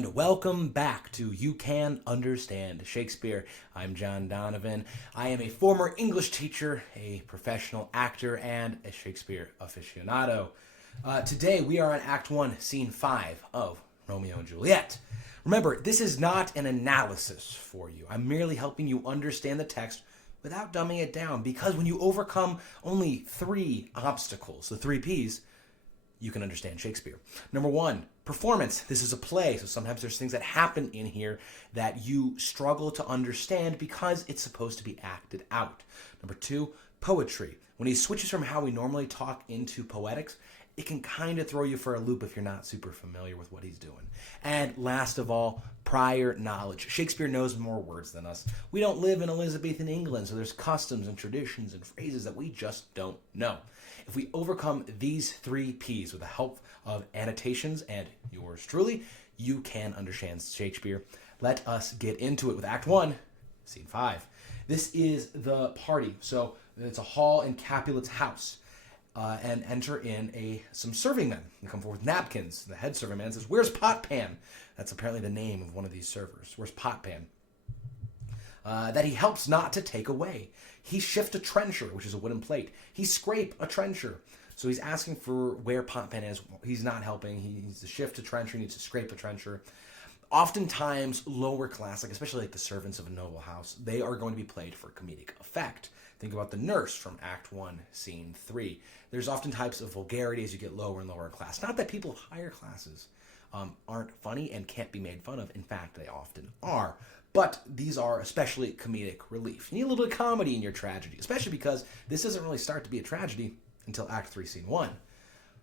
and welcome back to You Can Understand Shakespeare. I'm John Donovan. I am a former English teacher, a professional actor, and a Shakespeare aficionado. Today we are on Act 1, Scene 5 of Romeo and Juliet. Remember, this is not an analysis for you. I'm merely helping you understand the text without dumbing it down, because when you overcome only 3 obstacles, the 3 Ps, you can understand Shakespeare. Number 1, performance. This is a play, so sometimes there's things that happen in here that you struggle to understand because it's supposed to be acted out. Number 2, poetry. When he switches from how we normally talk into poetics, it can kind of throw you for a loop if you're not super familiar with what he's doing. And last of all, prior knowledge. Shakespeare knows more words than us. We don't live in Elizabethan England, so there's customs and traditions and phrases that we just don't know. If we overcome these 3 Ps with the help of annotations and yours truly, you can understand Shakespeare. Let us get into it with Act 1, Scene 5. This is the party. So it's a hall in Capulet's house. And enter in some serving men. They come forward with napkins. The head serving man says, "Where's Potpan?" That's apparently the name of one of these servers. Where's Potpan? That he helps not to take away. He shift a trencher, which is a wooden plate. He scrape a trencher. So he's asking for where Potpan is. He's not helping. He needs to shift a trencher. He needs to scrape a trencher. Oftentimes, lower class, especially the servants of a noble house, they are going to be played for comedic effect. Think about the nurse from Act 1, Scene 3. There's often types of vulgarity as you get lower and lower in class. Not that people of higher classes aren't funny and can't be made fun of. In fact, they often are. But these are especially comedic relief. You need a little bit of comedy in your tragedy, especially because this doesn't really start to be a tragedy until Act 3, Scene 1.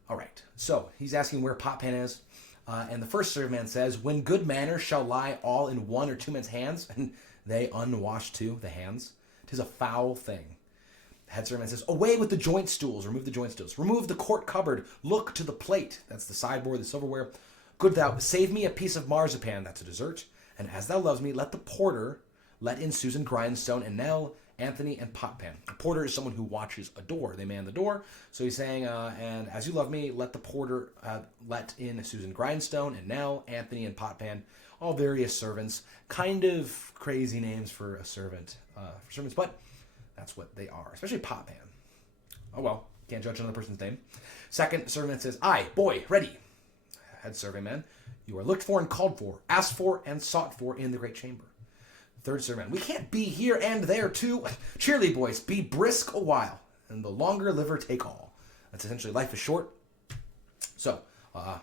All right, so he's asking where Potpan is. And the first servant man says, "When good manners shall lie all in 1 or 2 men's hands, and they unwashed too, the hands, 'tis a foul thing." The head servant says, "Away with the joint stools, remove the joint stools. Remove the court cupboard, look to the plate," that's the sideboard, the silverware. "Good thou, save me a piece of marzipan," that's a dessert. "And as thou loves me, let the porter let in Susan Grindstone and Nell, Anthony, and Potpan." A porter is someone who watches a door. They man the door. So he's saying, "And as you love me, let the porter let in Susan Grindstone and Nell, Anthony, and Potpan," all various servants. Kind of crazy names for a servant, for servants, but that's what they are, especially Potpan. Oh well, can't judge another person's name. Second servant says, "Aye, boy, ready." Head serving man, "You are looked for and called for, asked for and sought for in the great chamber." Third servant, "We can't be here and there too. Cheerly, boys, be brisk a while, and the longer liver take all." That's essentially life is short. So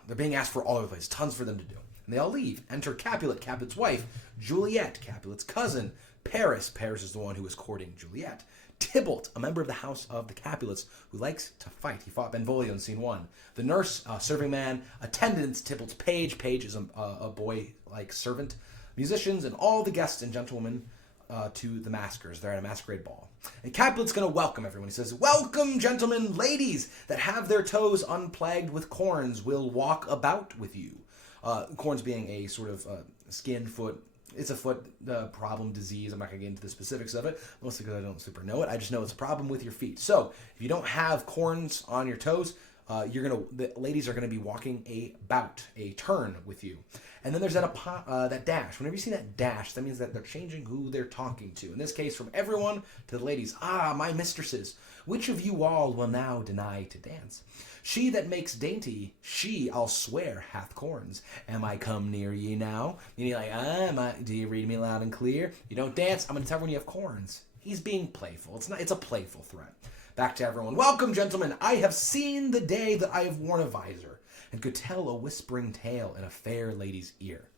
they're being asked for all over the place, tons for them to do. And they all leave. Enter Capulet, Capulet's wife, Juliet, Capulet's cousin, Paris. Paris is the one who is courting Juliet. Tybalt, a member of the house of the Capulets, who likes to fight. He fought Benvolio in Scene 1. The nurse, serving man, attendants, Tybalt's page. Page is a boy-like servant. Musicians, and all the guests and gentlemen to the maskers. They're at a masquerade ball. And Capulet's going to welcome everyone. He says, "Welcome, gentlemen, ladies that have their toes unplagued with corns will walk about with you." Corns being a sort of skin, foot. It's a foot problem, disease. I'm not going to get into the specifics of it, mostly because I don't super know it. I just know it's a problem with your feet. So if you don't have corns on your toes, the ladies are going to be walking a turn with you. And then there's that dash. Whenever you see that dash, that means that they're changing who they're talking to. In this case, from everyone to the ladies. "Ah, my mistresses, which of you all will now deny to dance? She that makes dainty, she, I'll swear, hath corns. Am I come near ye now?" Meaning do you read me loud and clear? You don't dance, I'm going to tell everyone you have corns. He's being playful. It's a playful threat. Back to everyone. "Welcome, gentlemen. I have seen the day that I have worn a visor, and could tell a whispering tale in a fair lady's ear."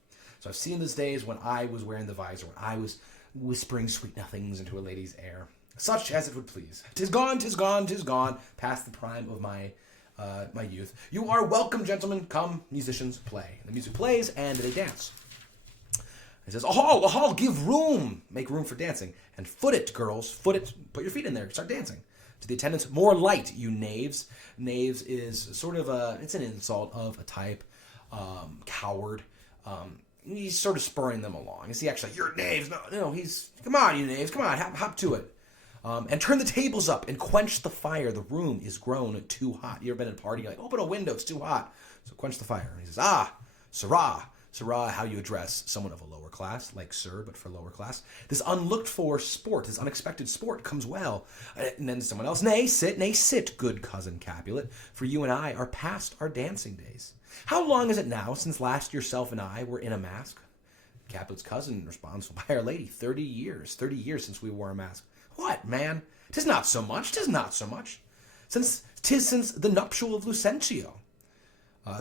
So I've seen those days when I was wearing the visor, when I was whispering sweet nothings into a lady's ear, such as it would please. "'Tis gone, 'tis gone, 'tis gone, past the prime of my youth. You are welcome, gentlemen. Come, musicians, play." The music plays, and they dance. He says, a hall, give room. Make room for dancing. "And foot it, girls, foot it. Put your feet in there, start dancing." To the attendants, "More light, you knaves." Knaves is sort of it's an insult of a type, coward. He's sort of spurring them along. Is he actually, "You're knaves"? No, he's, "Come on, you knaves, come on, hop to it. And turn the tables up and quench the fire. The room is grown too hot." You ever been at a party? You're like, "Open a window, it's too hot." So quench the fire. And he says, "Ah, sirrah, Sirrah, how you address someone of a lower class, like sir, but for lower class. This unlooked for sport, this unexpected sport comes well. And then someone else, nay, sit, good cousin Capulet, for you and I are past our dancing days. How long is it now since last yourself and I were in a mask? Capulet's cousin responds, by Our Lady, 30 years since we wore a mask. What, man? 'Tis not so much, since the nuptial of Lucentio.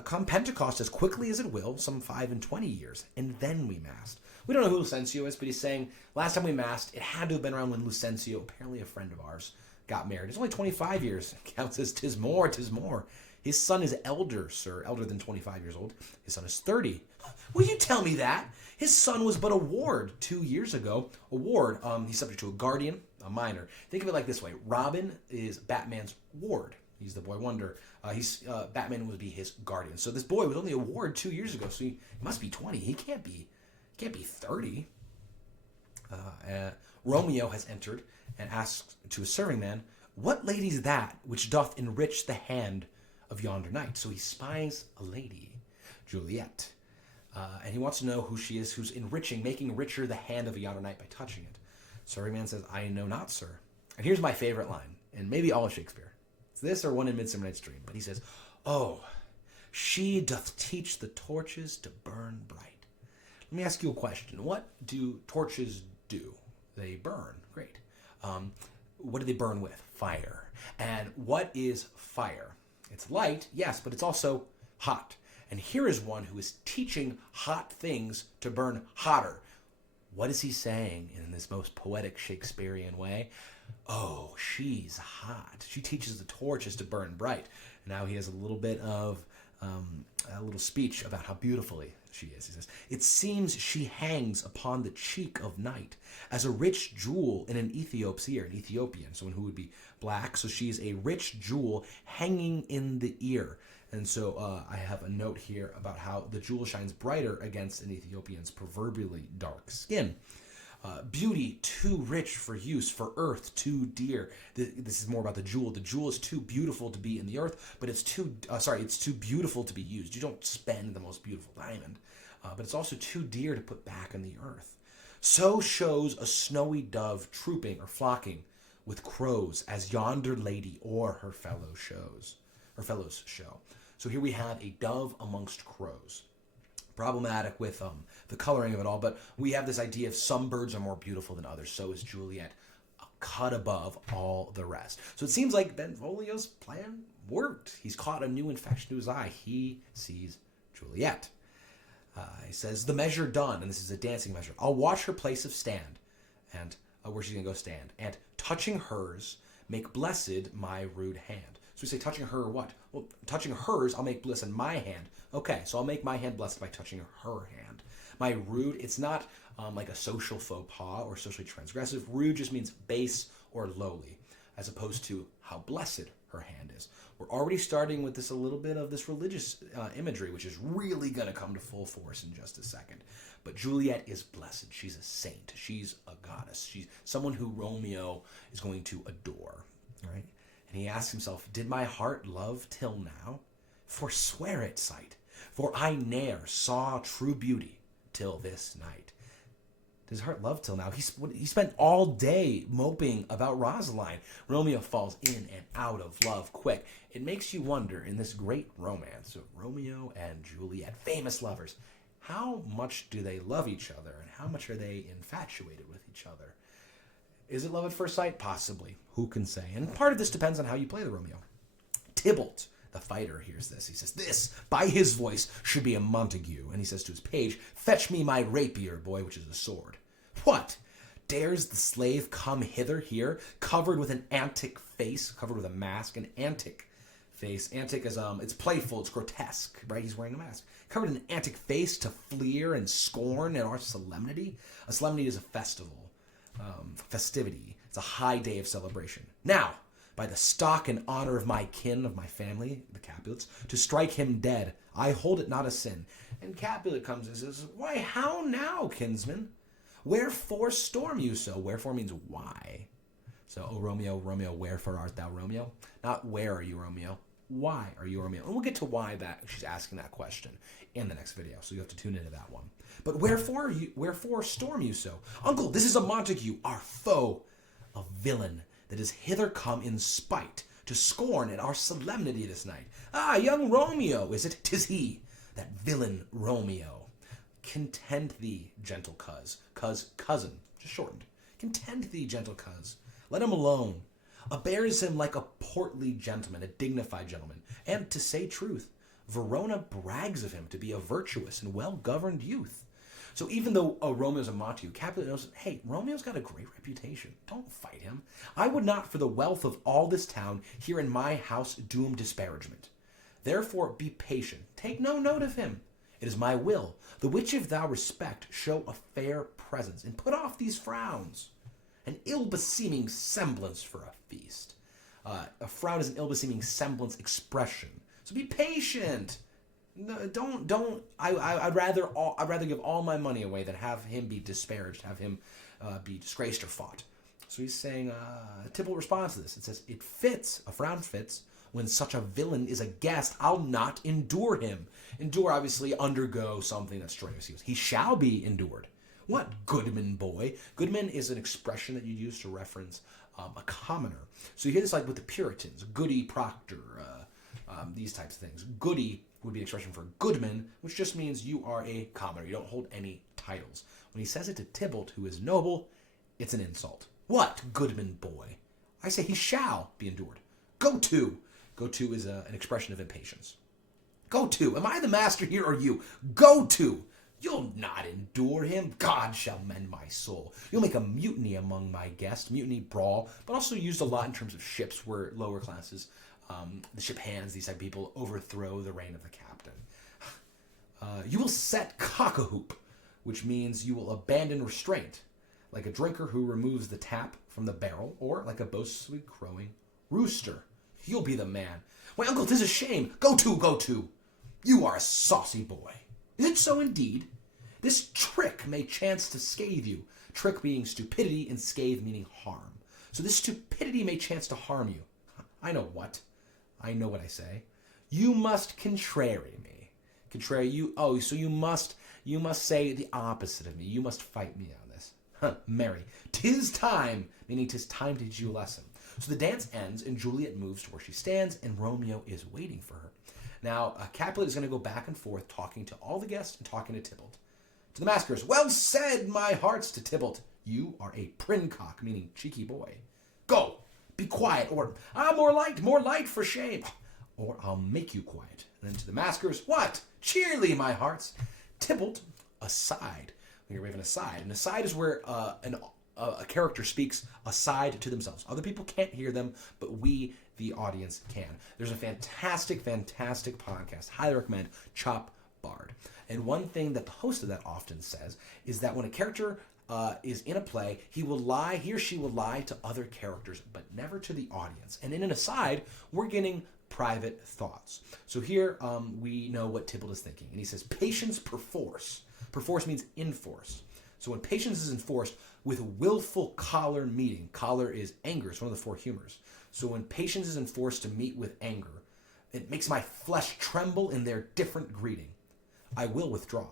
Come Pentecost as quickly as it will, some 25 years, and then we masked. We don't know who Lucentio is, but he's saying last time we masked, it had to have been around when Lucentio, apparently a friend of ours, got married. It's only 25 years. Count says, 'tis more. His son is elder, sir, elder than 25 years old. His son is 30. Will you tell me that? His son was but a ward 2 years ago. A ward, he's subject to a guardian, a minor. Think of it like this way. Robin is Batman's ward. He's the boy wonder. Batman would be his guardian. So this boy was only a ward 2 years ago, so he must be 20. He can't be 30. Romeo has entered and asks to a serving man, what lady's that which doth enrich the hand of yonder knight? So he spies a lady, Juliet. And he wants to know who she is, who's making richer the hand of a yonder knight by touching it. Serving man says, I know not, sir. And here's my favorite line, and maybe all of Shakespeare. It's this or one in Midsummer Night's Dream. But he says, oh, she doth teach the torches to burn bright. Let me ask you a question. What do torches do? They burn. Great. What do they burn with? Fire. And what is fire? It's light, yes, but it's also hot. And here is one who is teaching hot things to burn hotter. What is he saying in this most poetic Shakespearean way? Oh, she's hot. She teaches the torches to burn bright. Now he has a little bit of a little speech about how beautifully she is. He says, it seems she hangs upon the cheek of night as a rich jewel in an Ethiop's ear, an Ethiopian, someone who would be black. So she's a rich jewel hanging in the ear. And so I have a note here about how the jewel shines brighter against an Ethiopian's proverbially dark skin. Beauty too rich for use, for earth too dear. This is more about the jewel. The jewel is too beautiful to be in the earth, but it's too beautiful to be used. You don't spend the most beautiful diamond, but it's also too dear to put back in the earth. So shows a snowy dove trooping or flocking with crows as yonder lady or her fellows show. So here we have a dove amongst crows. Problematic with the coloring of it all, but we have this idea of some birds are more beautiful than others. So is Juliet, a cut above all the rest. So it seems like Benvolio's plan worked. He's caught a new infection to his eye. He sees Juliet. He says, the measure done, and this is a dancing measure. I'll watch her place of stand, and where she's going to go stand, and touching hers, make blessed my rude hand. So we say touching her what? Well, touching hers, I'll make blessed my hand. Okay, so I'll make my hand blessed by touching her hand. My rude, it's not like a social faux pas or socially transgressive. Rude just means base or lowly, as opposed to how blessed her hand is. We're already starting with this a little bit of this religious imagery, which is really going to come to full force in just a second. But Juliet is blessed. She's a saint. She's a goddess. She's someone who Romeo is going to adore, right? And he asks himself, did my heart love till now? Forswear it sight, for I ne'er saw true beauty till this night. Does his heart love till now? He spent all day moping about Rosaline. Romeo falls in and out of love quick. It makes you wonder, in this great romance of Romeo and Juliet, famous lovers, how much do they love each other and how much are they infatuated with each other? Is it love at first sight? Possibly. Who can say? And part of this depends on how you play the Romeo. Tybalt, the fighter, hears this. He says, this, by his voice, should be a Montague. And he says to his page, fetch me my rapier, boy, which is a sword. What? Dares the slave come hither here, covered with an antic face, covered with a mask, an antic face. Antic is, it's playful, it's grotesque, right? He's wearing a mask. Covered in an antic face to fleer and scorn in our solemnity. A solemnity is a festival. Festivity. It's a high day of celebration. Now, by the stock and honor of my kin, of my family, the Capulets, to strike him dead, I hold it not a sin. And Capulet comes and says, why, how now, kinsman? Wherefore storm you so? Wherefore means why. So, O Romeo, Romeo, wherefore art thou, Romeo? Not where are you, Romeo? why are you Romeo? And we'll get to why that she's asking that question in the next video, so you have to tune into that one. But wherefore storm you so? Uncle, this is a Montague, our foe, a villain that is hither come in spite, to scorn at our solemnity this night. Ah, young Romeo, is it? 'Tis he, that villain Romeo. Content thee, gentle cousin, just shortened. Content thee, gentle cuz. Let him alone. Bears him like a portly gentleman, a dignified gentleman. And to say truth, Verona brags of him to be a virtuous and well-governed youth. So even though Romeo's a Montague, Capulet knows, hey, Romeo's got a great reputation. Don't fight him. I would not for the wealth of all this town here in my house doom disparagement. Therefore be patient. Take no note of him. It is my will, the which if thou respect, show a fair presence, and put off these frowns. An ill-beseeming semblance for a feast. A frown is an ill-beseeming semblance expression. So be patient. No, don't. I'd rather give all my money away than have him be disparaged, have him be disgraced or fought. So he's saying, Tybalt responds to this. It says, it fits, a frown fits, when such a villain is a guest, I'll not endure him. Endure, obviously, undergo something that's strenuous. He shall be endured. What, goodman boy? Goodman is an expression that you use to reference a commoner. So you hear this like with the Puritans, goody proctor, these types of things. Goody would be an expression for goodman, which just means you are a commoner. You don't hold any titles. When he says it to Tybalt, who is noble, it's an insult. What, goodman boy? I say he shall be endured. Go to. Go to is an expression of impatience. Go to. Am I the master here or you? Go to. You'll not endure him. God shall mend my soul. You'll make a mutiny among my guests. Mutiny, brawl, but also used a lot in terms of ships where lower classes, the ship hands, these type of people, overthrow the reign of the captain. You will set cock-a-hoop, which means you will abandon restraint, like a drinker who removes the tap from the barrel, or like a boastfully crowing rooster. You'll be the man. Why, uncle, 'tis a shame. Go to, go to. You are a saucy boy. Is it so indeed? This trick may chance to scathe you. Trick being stupidity and scathe meaning harm. So this stupidity may chance to harm you. I know what. I know what I say. You must contrary me. Contrary you. Oh, so you must say the opposite of me. You must fight me on this. Marry. 'Tis time, meaning 'tis time to teach you a lesson. So the dance ends and Juliet moves to where she stands and Romeo is waiting for her. Now, Capulet is going to go back and forth talking to all the guests and talking to Tybalt. To the maskers, well said, my hearts, to Tybalt. You are a princock, meaning cheeky boy. Go, be quiet, or more light for shame, or I'll make you quiet. And then to the maskers, what? Cheerly, my hearts. Tybalt, aside. When you're waving aside. An aside is where a character speaks aside to themselves. Other people can't hear them, but we, the audience, can. There's a fantastic podcast. Highly recommend Chop Bard. And one thing that the host of that often says is that when a character is in a play, he or she will lie to other characters, but never to the audience. And in an aside, we're getting private thoughts. So here we know what Tybalt is thinking. And he says, patience perforce. Perforce means enforce. So when patience is enforced with willful choler meeting, choler is anger, it's one of the four humors. So when patience is enforced to meet with anger, it makes my flesh tremble in their different greeting. I will withdraw,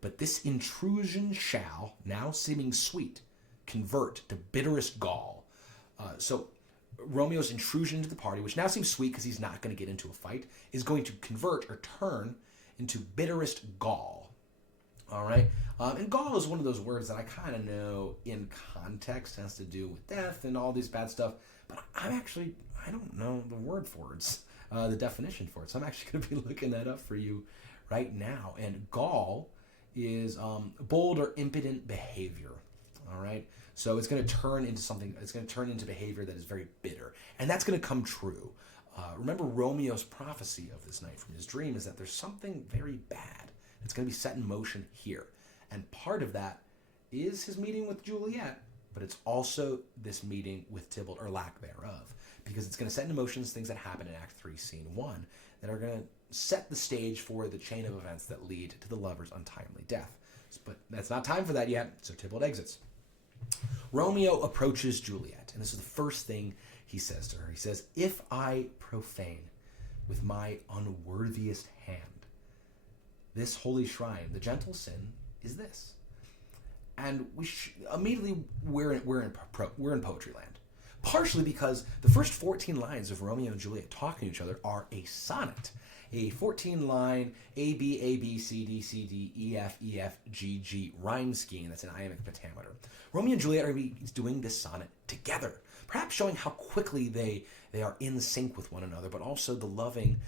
but this intrusion shall, now seeming sweet, convert to bitterest gall. So Romeo's intrusion into the party, which now seems sweet because he's not going to get into a fight, is going to convert or turn into bitterest gall. All right? And gall is one of those words that I kind of know in context has to do with death and all this bad stuff, but I don't know the word for it, the definition for it. So I'm actually going to be looking that up for you right now. And gall is bold or impudent behavior. All right? So it's going to turn into something, it's going to turn into behavior that is very bitter. And that's going to come true. Remember Romeo's prophecy of this night from his dream is that there's something very bad that's going to be set in motion here. And part of that is his meeting with Juliet, but it's also this meeting with Tybalt, or lack thereof, because it's going to set in motion things that happen in Act 3, Scene 1, that are going to set the stage for the chain of events that lead to the lover's untimely death. But that's not time for that yet, so Tybalt exits. Romeo approaches Juliet, and this is the first thing he says to her. He says, if I profane with my unworthiest hand. This holy shrine, the gentle sin, is this. And immediately we're in poetry land. Partially because the first 14 lines of Romeo and Juliet talking to each other are a sonnet. A 14-line A, B, A, B, C, D, C, D, E, F, E, F, G, G rhyme scheme that's an iambic pentameter. Romeo and Juliet are doing this sonnet together, perhaps showing how quickly they are in sync with one another, but also the loving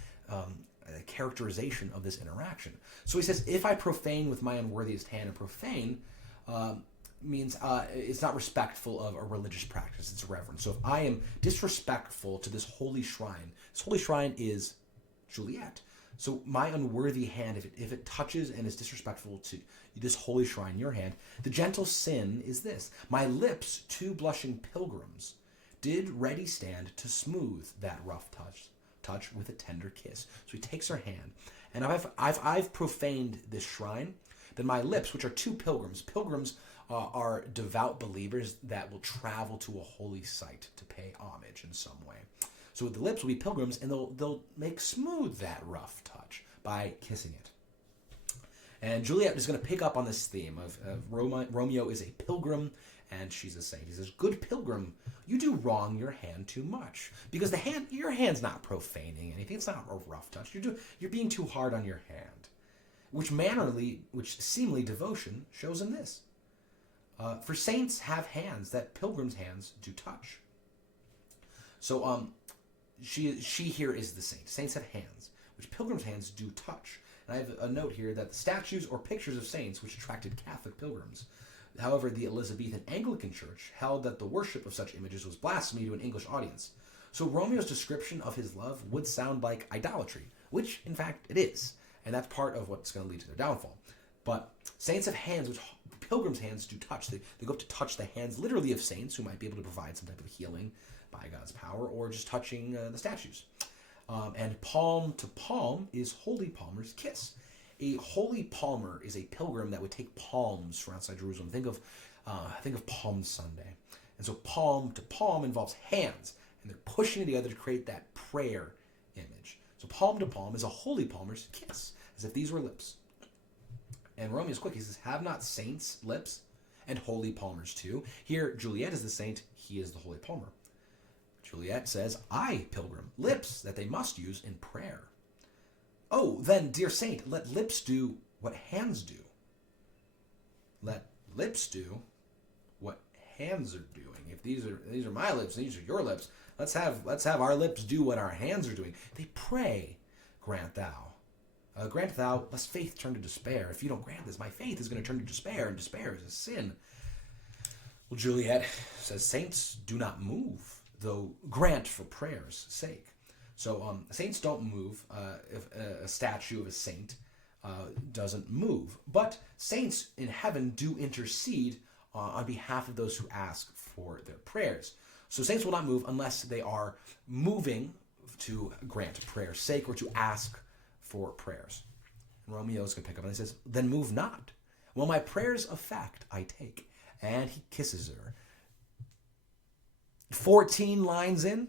characterization of this interaction. So he says, if I profane with my unworthiest hand, and profane means it's not respectful of a religious practice, it's reverence. So if I am disrespectful to this holy shrine is Juliet. So my unworthy hand, if it touches and is disrespectful to this holy shrine, your hand, the gentle sin is this. My lips, two blushing pilgrims, did ready stand to smooth that rough touch with a tender kiss. So he takes her hand, and I've profaned this shrine. Then my lips, which are two pilgrims are devout believers that will travel to a holy site to pay homage in some way. So the lips will be pilgrims, and they'll make smooth that rough touch by kissing it. And Juliet is going to pick up on this theme of Romeo is a pilgrim and she's a saint. He says, good pilgrim, you do wrong your hand too much. Because your hand's not profaning anything. It's not a rough touch. You're being too hard on your hand. Which seemly devotion shows in this. For saints have hands that pilgrims' hands do touch. So she here is the saint. Saints have hands, which pilgrims' hands do touch. And I have a note here that the statues or pictures of saints which attracted Catholic pilgrims. However, the Elizabethan Anglican Church held that the worship of such images was blasphemy to an English audience. So Romeo's description of his love would sound like idolatry, which in fact it is. And that's part of what's going to lead to their downfall. But saints have hands which pilgrims' hands do touch. They go up to touch the hands literally of saints who might be able to provide some type of healing by God's power, or just touching the statues. And palm to palm is holy palmer's kiss. A holy palmer is a pilgrim that would take palms from outside Jerusalem. Think of Palm Sunday. And so palm to palm involves hands, and they're pushing it together to create that prayer image. So palm to palm is a holy palmer's kiss, as if these were lips. And Romeo's quick. He says, have not saints lips, and holy palmers too? Here, Juliet is the saint. He is the holy palmer. Juliet says, I, pilgrim, lips that they must use in prayer. Oh, then, dear saint, let lips do what hands do. Let lips do what hands are doing. If these are my lips, these are your lips. Let's have our lips do what our hands are doing. They pray, grant thou. Grant thou, lest faith turn to despair. If you don't grant this, my faith is going to turn to despair, and despair is a sin. Well, Juliet says, saints do not move, though grant for prayer's sake. So saints don't move. If a statue of a saint doesn't move. But saints in heaven do intercede on behalf of those who ask for their prayers. So saints will not move unless they are moving to grant prayer's sake or to ask for prayers. And Romeo's going to pick up and he says, then move not. Well, my prayer's effect I take. And he kisses her. 14 lines in.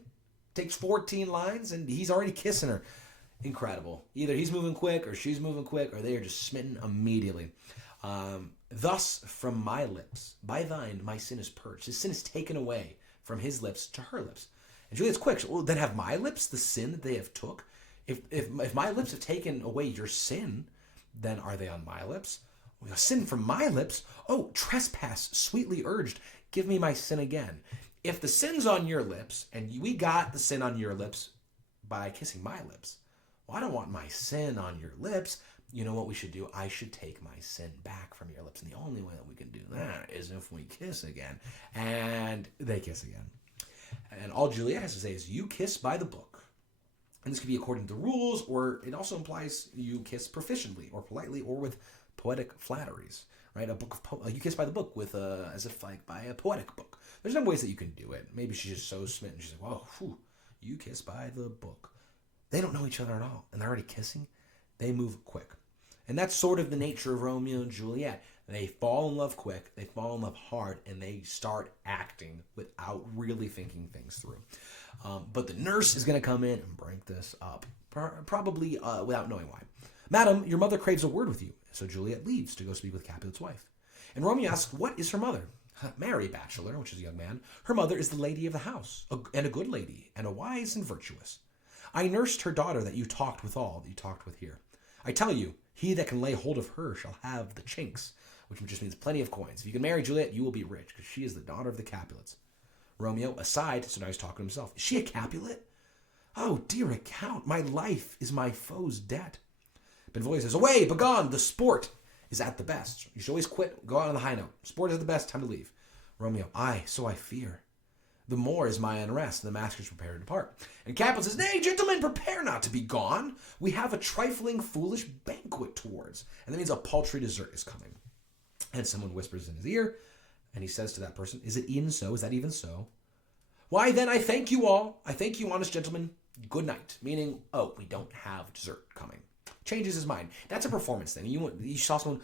Takes 14 lines and he's already kissing her. Incredible. Either he's moving quick or she's moving quick, or they are just smitten immediately. Thus from my lips, by thine, my sin is purged. His sin is taken away from his lips to her lips. And Juliet's quick. Well, then have my lips the sin that they have took? If my lips have taken away your sin, then are they on my lips? Well, sin from my lips? Oh, trespass, sweetly urged. Give me my sin again. If the sin's on your lips, and we got the sin on your lips by kissing my lips, well, I don't want my sin on your lips. You know what we should do? I should take my sin back from your lips. And the only way that we can do that is if we kiss again. And they kiss again. And all Juliet has to say is, you kiss by the book. And this could be according to rules, or it also implies you kiss proficiently or politely or with poetic flatteries. Right? You kiss by the book with as if like by a poetic book. There's no ways that you can do it. Maybe she's just so smitten. She's like, whoa, whew, you kiss by the book. They don't know each other at all, and they're already kissing. They move quick. And that's sort of the nature of Romeo and Juliet. They fall in love quick, they fall in love hard, and they start acting without really thinking things through. But the nurse is going to come in and break this up, probably without knowing why. Madam, your mother craves a word with you. So Juliet leaves to go speak with Capulet's wife. And Romeo asks, what is her mother? Mary, bachelor, which is a young man. Her mother is the lady of the house, and a good lady, and a wise and virtuous. I nursed her daughter that you talked with here. I tell you, he that can lay hold of her shall have the chinks, which just means plenty of coins. If you can marry Juliet, you will be rich, because she is the daughter of the Capulets. Romeo, aside, so now he's talking to himself. Is she a Capulet? Oh, dear account, my life is my foe's debt. Benvolio says, away, begone, the sport is at the best. You should always quit, go out on the high note. Sport is at the best, time to leave. Romeo, aye, so I fear. The more is my unrest, and the maskers prepare to depart. And Capulet says, nay, gentlemen, prepare not to be gone. We have a trifling, foolish banquet towards. And that means a paltry dessert is coming. And someone whispers in his ear, and he says to that person, is it even so? Is that even so? Why, then, I thank you all. I thank you, honest gentlemen. Good night. Meaning, oh, we don't have dessert coming. Changes his mind. That's a performance thing. You saw someone,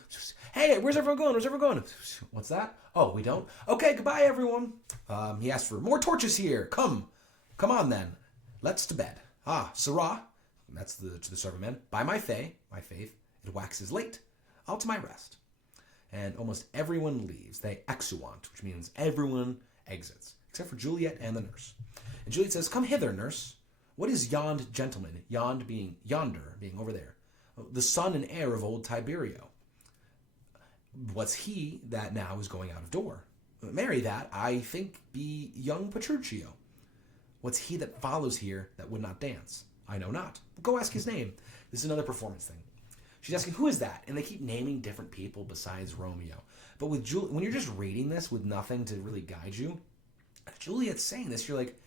hey, where's everyone going? Where's everyone going? What's that? Oh, we don't? Okay, goodbye, everyone. He asked for more torches here. Come on, then. Let's to bed. Ah, Sirrah, that's to the servant man, by my faith, it waxes late. I'll to my rest. And almost everyone leaves. They exeunt, which means everyone exits, except for Juliet and the nurse. And Juliet says, come hither, nurse. What is yond gentleman? Yonder being over there. The son and heir of old Tiberio. What's he that now is going out of door? Marry that, I think, be young Petruchio. What's he that follows here that would not dance? I know not. Go ask his name. This is another performance thing. She's asking, who is that? And they keep naming different people besides Romeo. But with when you're just reading this with nothing to really guide you, if Juliet's saying this, you're like,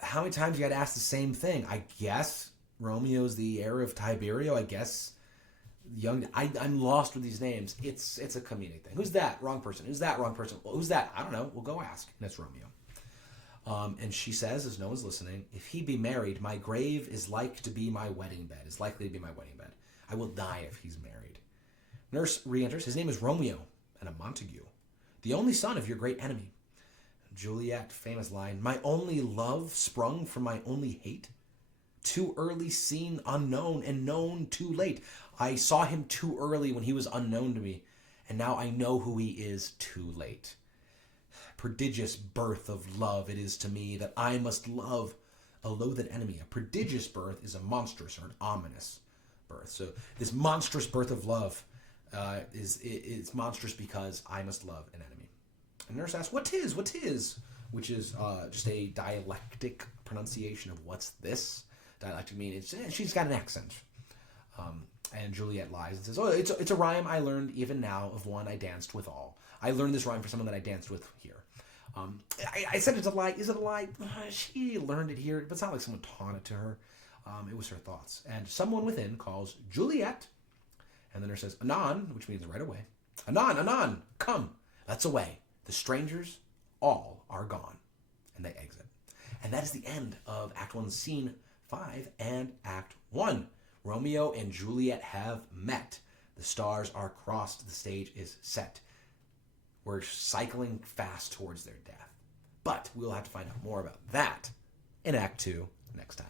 how many times you got to ask the same thing? I guess Romeo's the heir of Tiberio. I guess I'm lost with these names. It's a comedic thing. Who's that? Wrong person. Who's that? Wrong person. Well, who's that? I don't know. We'll go ask. And that's Romeo. And she says, as no one's listening, if he be married, my grave is like to be my wedding bed. Is likely to be my wedding bed. I will die if he's married. Nurse re-enters. His name is Romeo, and a Montague, the only son of your great enemy. Juliet, famous line, my only love sprung from my only hate. Too early seen, unknown, and known too late. I saw him too early when he was unknown to me, and now I know who he is too late. Prodigious birth of love it is to me that I must love a loathed enemy. A prodigious birth is a monstrous or an ominous birth. So this monstrous birth of love is monstrous because I must love an enemy. And nurse asks, what tis? Which is just a dialectic pronunciation of what's this. Dialectic means she's got an accent. And Juliet lies and says, oh, it's a rhyme I learned even now of one I danced with all. I learned this rhyme for someone that I danced with here. I said it's a lie. Is it a lie? She learned it here, but it's not like someone taught it to her. It was her thoughts. And someone within calls Juliet. And the nurse says, anon, which means right away. Anon, come, let's away. The strangers all are gone. And they exit. And that is the end of Act 1, Scene 5 and Act 1. Romeo and Juliet have met. The stars are crossed. The stage is set. We're cycling fast towards their death. But we'll have to find out more about that in Act 2 next time.